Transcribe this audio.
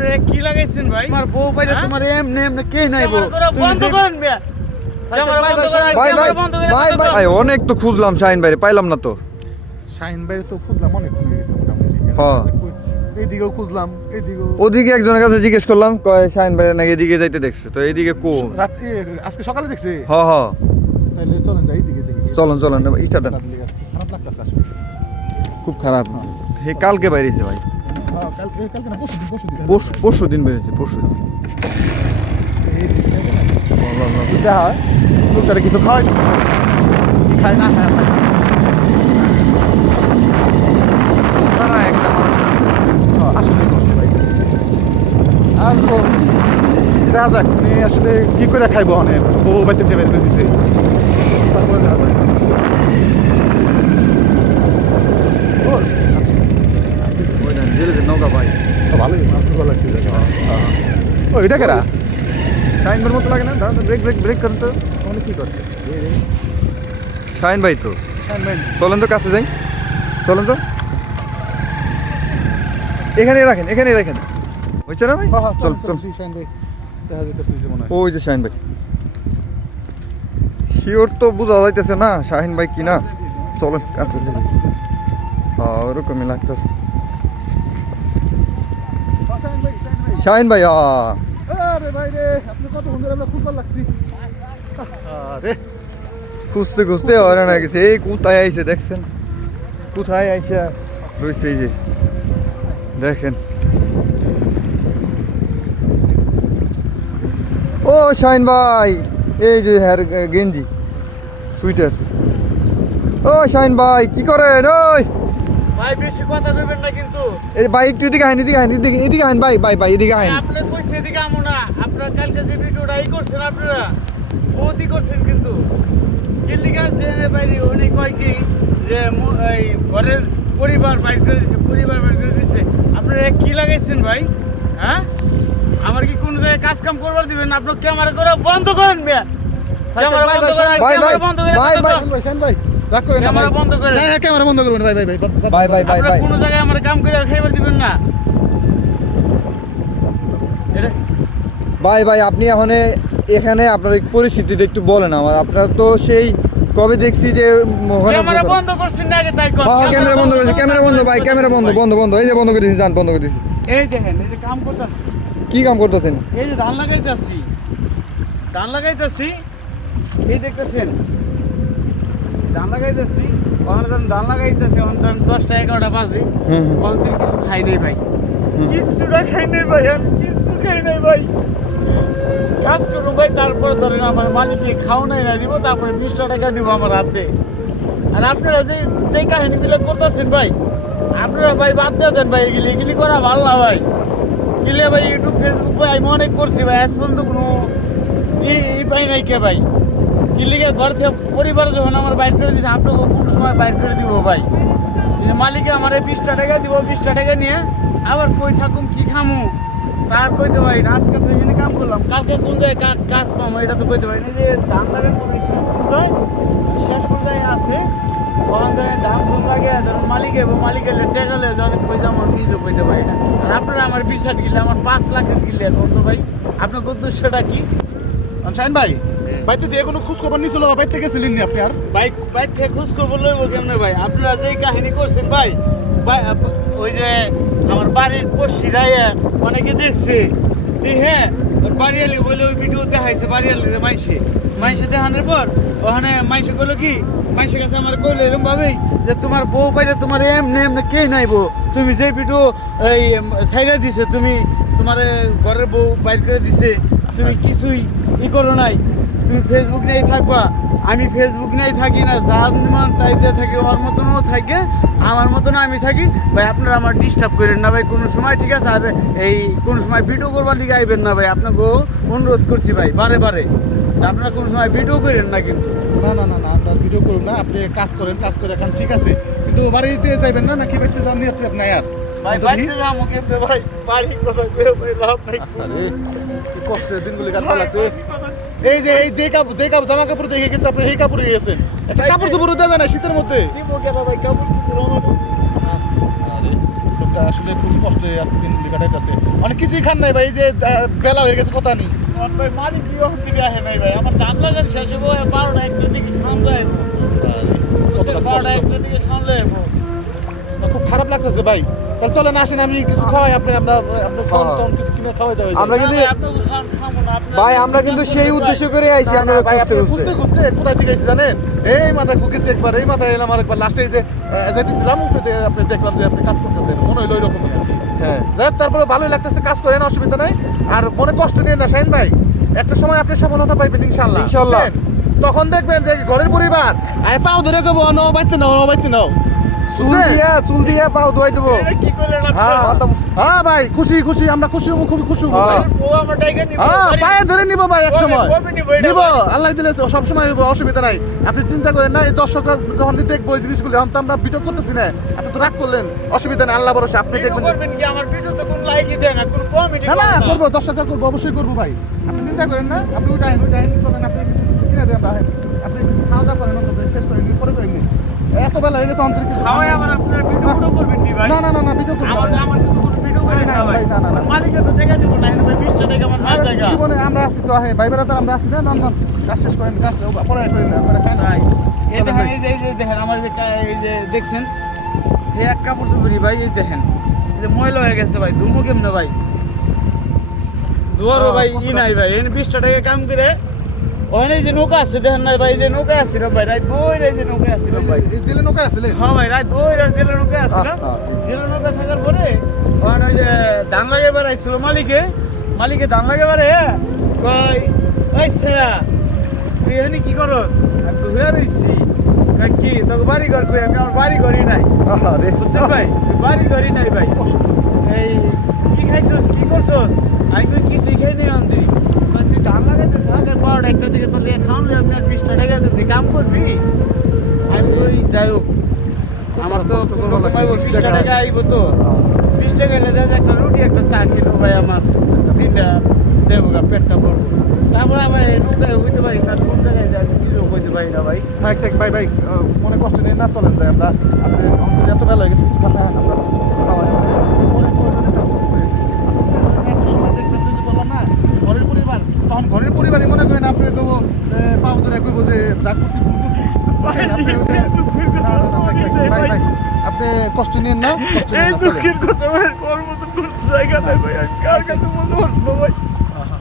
আপনারা কি লাগাইছেন ভাই? আমার বউ পাইলে তোমার এমনি কে নাইবো বন্ধ করেন মিয়া। ক্যামেরা বন্ধ করেন, ভাই ভাই ক্যামেরা বন্ধ করে ভাই কথা ভাই অনেক তো খুঁজলাম শাহিন ভাই পাইলাম না তো। শাহিন ভাই তো খুঁজলাম অনেকক্ষণ হয়ে গেছে মোটামুটি। হ্যাঁ এইদিকেও খুঁজলাম, এইদিকেও ওদিকে একজনের কাছে জিজ্ঞেস করলাম কয় শাহিন ভাই নাকি এদিকে যাইতে দেখছে, তো এইদিকে কোন? রাতে আজকে সকালে দেখছি। হ্যাঁ হ্যাঁ তাহলে চলেন যাই এইদিকে দেখি। চলুন চলুন স্টার্ট। খারাপ লাগতেছে আসলে। খুব খারাপ। হে কালকে বাইরেছে ভাই, কালকে না পরশুদিন। পরশু দিন বেরিয়েছে, পরশু দিন। দেখা হয় লোকটারে কিছু খাওয়াই খায় না খায় না। আসলে করছে ভাই। আর ও দেখা যাক উনি আসলে কি করে খাইবো অনেক বউ বাড়িতে দেবে দিছে তারপরে দেখা যাক। নৌকা ভাই ভালোই মাছ ভালো লাগছে ও এটা কেরা শাহিন মতো লাগে না? দাঁড়ান ব্রেক ব্রেক ব্রেক করেন তো। মানে কি করছে শাহিন ভাই তো চলেন তো কাছে যাই, চলেন তো। এখানে রাখেন, এখানে রাখেন, হয়েছে না ভাই? চল চল। শাহিন ভাই দেখা যাইতেছে মনে হয়। ওই যে শাহিন ভাই, শিওর তো বোঝা যাইতেছে না শাহিন ভাই কি না। চলেন কাছে যাই। হ্যাঁ ওরকমই লাগতেছে শাহিন ভাই। আরে ভাই রে আপনি কত সুন্দর আমরা ফুটবল লাগছি। আরে খুঁজতে খুঁজতে হয়রান হয়ে গেছে। এই কোথায় আইছে দেখছেন, কোথায় আইসা রয়েছে এই যে দেখেন। ও শাহিন ভাই এই যে হ্যার গেঞ্জি সুইটার। ও শাহিন ভাই কি করেন? ওই ভাই বেশি কথা কইবেন না কিন্তু। এই ভাই একটু এদিকে আইন, এদিকে আইন, এদিকে এদিকে আইন ভাই ভাই ভাই এদিকে আইন। আপনি কইছে এদিকে আমু না। আপনারা কালকে যে ভিডিওটা করছেন আপনারা বহুতই করছেন কিন্তু কিল্লিগা যে বাইরে উনি কয় কি যে এই ঘরের পরিবার বাইর করে দিছে, পরিবার বাইর করে দিছে। আপনারা কি লাগাইছেন ভাই? হ্যাঁ আমার কি কোন জায়গায় কাজ কাম করবার দিবেন না? আপনি ক্যামেরা করে বন্ধ করেন মিয়া। ক্যামেরা বন্ধ করেন, ভাই, ক্যামেরা বন্ধ করে ভাই, কথা ভাই, কও। শাহিন ভাই রাখ করেন না ভাই। ক্যামেরা বন্ধ করেন। না ক্যামেরা বন্ধ করবেন ভাই ভাই ভাই ভাই ভাই ভাই আপনারা ভাই কোন জায়গায় আমার কাম করে খাইবার দিবেন না। এটা ভাই ভাই আপনি এখন এখানে আপনার এই পরিস্থিতিটা একটু বলেন আমার। আপনার তো সেই কবে দেখছি যে ক্যামেরা বন্ধ করছেন না আগে তাই কোন। ক্যামেরা বন্ধ করেছে, ক্যামেরা বন্ধ ভাই, ক্যামেরা বন্ধ বন্ধ বন্ধ। এই যে বন্ধ করে দিয়েছি, যান বন্ধ করে দিয়েছি। এই দেখেন এই যে কাম করতেছি, কি কাম করতেছেন? এই যে ধান লাগাইতেছি, ধান লাগাইতেছি, এই দেখতেছেন ধান লাগাইতেছি। ওখানে ধান লাগাইতেছি, ওখানে 10টা 11টা বাজে। ওখানে কিছু খাই নাই ভাই, কিছুটা খাই নাই ভাই, আমি কিছু খাই নাই ভাই। কাজ করবো ভাই, তারপরে ধরেন আমার মালিককে খাও নাই না দিব, তারপরে 20টা টাকা দিব আমার হাতে। আর আপনারা যে যে কাহিনীগুলো করতেছেন ভাই, আপনারা ভাই বাদ দিয়ে দেন ভাই। এগুলি করা ভালো না ভাই। গেলে ভাই ইউটিউব ফেসবুক ভাই আমি অনেক করছি ভাই, আজ পর্যন্ত কোনো ই পাই নাই কে ভাই। গিলিকে ঘর থেকে পরিবার যখন আমার বাইর করে দিচ্ছে, আপনাকে কোনো সময় বাইর করে দিব ভাই। মালিকে আমার 20টা টাকা দিব, 20টা টাকা নিয়ে আবার কই থাকুম কি খামু তার কইতে পারি না। আজকে তো এখানে কাম করলাম, কালকে কোন জায়গায় কাজ পাবো এটা তো কইতে পারি না। যে ধান লাগানো শেষ পর্যায়ে আছে, ওখান থেকে ধান ধুম লাগে ধরুন মালিক এবং মালিক এলে টেকালে অনেক পয়সা আমার নিজেও কইতে পারি না। আর আপনারা আমার 20 গিলে আমার 5 লাখ গিলে কত ভাই? আপনার উদ্দেশ্যটা কি? শাহিন ভাই বাইতে দিয়ে কোনো খোঁজ খবর নিছিল না? বাইতে গেছিলেন নি আপনি? আর বাইক থেকে খোঁজ খবর লইব কেমনে ভাই? আপনারা যেই কাহিনী করছেন ভাই, ওই যে আমার বাড়ির পশ্চিরায় অনেকে দেখছে, হ্যাঁ বাড়িয়ালি বলে ওই ভিডিও দেখাইছে বাড়িয়ালির মাইসে দেখানোর পর ওখানে মাইসে করলো কি, মাইসের কাছে আমার কইলো এরকম ভাবেই যে তোমার বউ পাইলে তোমার এমনি কে নাইবো, তুমি যে ভিডিও এই সাইডে দিছে, তুমি তোমার ঘরের বউ বাইর করে দিছে, তুমি কিছুই ই করো নাই, তুমি ফেসবুক নিয়েই থাকবা। আমি ফেসবুক নিয়েই থাকি না, যার মান তাই দিয়ে থাকি, ওর মতনও থাকে আমার মতন আমি থাকি ভাই। আপনারা আমার ডিস্টার্ব করেন না ভাই কোনো সময়, ঠিক আছে? আর এই কোনো সময় ভিডিও করবার লিগে আইবেন না ভাই, আপনাকে অনুরোধ করছি ভাই বারে বারে। আপনারা কোনো সময় ভিডিও করেন না কিন্তু। না না না না আমরা ভিডিও করব না, আপনি কাজ করেন, কাজ করে এখন ঠিক আছে, কিন্তু বাড়িতে যাইবেন না নাকি? বাড়িতে যান নিয়ে আপনি আর ভাই বাড়িতে যাবো কেমনে ভাই? বাড়ি কথা কয়ে ভাই লাভ নাই। আরে কি কষ্টের দিনগুলি কাটতে লাগছে। এই যে যে জামা কাপড় দেখে গেছে আপনি, এই কাপড়ে গেছেন, একটা কাপড় চোপড় দেওয়া যায় না শীতের মধ্যে? দিব কেন ভাই কাপড় চোপড় আমার? আরে আসলে খুবই কষ্টে আছে, দিনগুলি কাটাইতেছে। অনেক কিছুই খান নাই ভাই, এই যে বেলা হয়ে গেছে কথা নেই। আমার ভাই মালিক কি ওখান থেকে আসে নাই ভাই, আমার ধান লাগান শেষ হবো 12টা 1টার দিকে সামলাই কতটা 12টা কষ্ট। 1টার দিকে সামলাই খুব খারাপ লাগতেছে ভাই। তাহলে চলেন আসেন, আমি কিছু খাওয়াই, আপনার খাওয়ান টাউন কিছু কিনে খাওয়াই যাবে। আমরা কিন্তু ভাই আমরা কিন্তু সেই উদ্দেশ্য করে আইছি আপনারা খুঁজতে খুঁজতে। কোথায় থেকে আইছি জানেন? এই মাথায় ঢুকেছি একবার, এই মাথায় এলাম আর একবার, লাস্টে এই যে যেতেছিলাম উঠে আপনি দেখলাম যে আপনি কাজ করতেছেন, মনে হইলো ওইরকম। হ্যাঁ যাই হোক, তারপরে ভালোই লাগতেছে, কাজ করেন, অসুবিধা নাই। আর মনে কষ্ট নিয়ে না শাহিন ভাই, একটা সময় আপনি সফলতা পাইবেন ইনশাল্লাহ। ইনশাল্লাহ। বুঝছেন? তখন দেখবেন যে ঘরের পরিবার পাও ধরে কবো নো বাইতে নাও, নো বাইতে নাও। চুল দিয়া পাও ধোয়াই দেবো। কি করলেন হ্যাঁ আপনি? হ্যাঁ ভাই, খুশি খুশি, আমরা খুশি হবো, খুবই খুশি হবো ভাই। ও আমার টাইগার নিব হ্যাঁ পায়ে ধরে নিবো ভাই এক সময়। কবে নিবো এটা নিব, ভাই? আল্লাহ দিলে সবসময় হইবো, অসুবিধা নাই। আপনি চিন্তা করেন না, এই দর্শকরা যখন দেখবো এই জিনিসগুলো, এখন তো আমরা ভিডিও করতেছি না, আপনি তো রাগ করলেন, অসুবিধা নেই, আল্লাহ ভরসা, আপনি ভিডিও দেখবেন। করবেন কি আমার ভিডিও তো কোন লাইকই দেয় না, কোন কমেন্টই না করে না না। করবো, দর্শকরা করবো, অবশ্যই করবো ভাই। আপনি চিন্তা করেন না, আপনি উঠাইন চলেন, আপনি কিছু কিনে দেন, আমরা আপনি কিছু খাওয়া দাওয়া করেন, অন্তত শেষ করেন, পরে করেন। এত বেলা হয়ে গেছে, অন্তরে কিছু খাওয়াই আবার আপনার ভিডিও করবেন নি ভাই? না না না না, ভিডিও করবো আমার না। আমার কিন্তু কোনো ভিডিও করে না, না ভাই। না, না, না। মালিকে তো টাকা দিব না, এখানে ভাই 20টা টাকা আমার না টাকা। জীবনে আমরা আছি তো, হ্যাঁ ভাই বেড়াতে আমরা আছি না, নন্দন কাজ শেষ করেন, কাজ পরে করেন, করে খাই না ভাই এই দেখেন, এই যে দেখেন আমার এই যে দেখছেন এই এক কাপড় চুপড়ি ভাই, এই দেখেন এই যে ময়লা হয়ে গেছে ভাই, ধুমো কেমনে ভাই? দুয়ারও ভাই ই নাই ভাই, এখানে 20টা টাকা কাম করে ওখানে এই যে নৌকা আছে দেখেন না ভাই, এই যে নৌকা আসছিল ভাই, রাত বইরা এই যে নৌকা আসছিল ভাই। এই জেলে নৌকা আসলে হ্যাঁ ভাই, রাত বইরা জেলের নৌকা আসছিল। জেলের নৌকা থাকার পরে ওখানে ওই যে ধান লাগে বেড়াইছিল মালিকে ধান লাগে বেড়ে কই ওই সেরা তুই এখানে কি করস? আমি তো হয়ে রইছি। কই কি তোকে বাড়ি ঘর কই? আমি আমার বাড়ি ঘরই নাই, আরে বুঝছেন ভাই? বাড়ি ঘরই নাই ভাই। এই কি খাইছস, কি করছস? আমি কই কিছুই খাই নাই অন্তরি। তুই ধান লাগাইতে থাক, আর 12টা 1টার দিকে তোর খাওয়ালে আপনি আর 20টা টাকা তুই কাম করবি। আমি কই যাই হোক, আমার তো কোনো রকম 20টা টাকা আইব তো, 20 টাকা এলে দেখা যায় একটা রুটি একটা চা খেতে ভাই, আমার দিনটা যাবো গা, পেটটা পড়বো। তারপরে আবার এই নৌকায় হইতে পারি না, কোন জায়গায় যাই আমি নিজেও হইতে পারি না ভাই। ভাই ভাই ভাই মনে কষ্ট নিয়ে না, চলেন যাই আমরা। আপনি আমাদের এত বেলা হয়ে গেছে, কিছু খান না, আমরা কিছু খাওয়াই। অনেক প্রয়োজনে কাজ করতে। একটা সময় দেখবেন যদি বললাম না, ঘরের পরিবার, তখন ঘরের পরিবারই মনে করেন আপনি তো পাও ধরে কইব যে যা করছি ভুল করছি। বুঝছেন? আপনি না, না, না, ভাই ভাই আপনি কষ্ট নিন না, কষ্ট নিন এই না, চলেন। দুঃখের কথা ভাই, কর্ম তো কোন জায়গা নাই ভাই, আমি কার কাছে বলবো ভাই?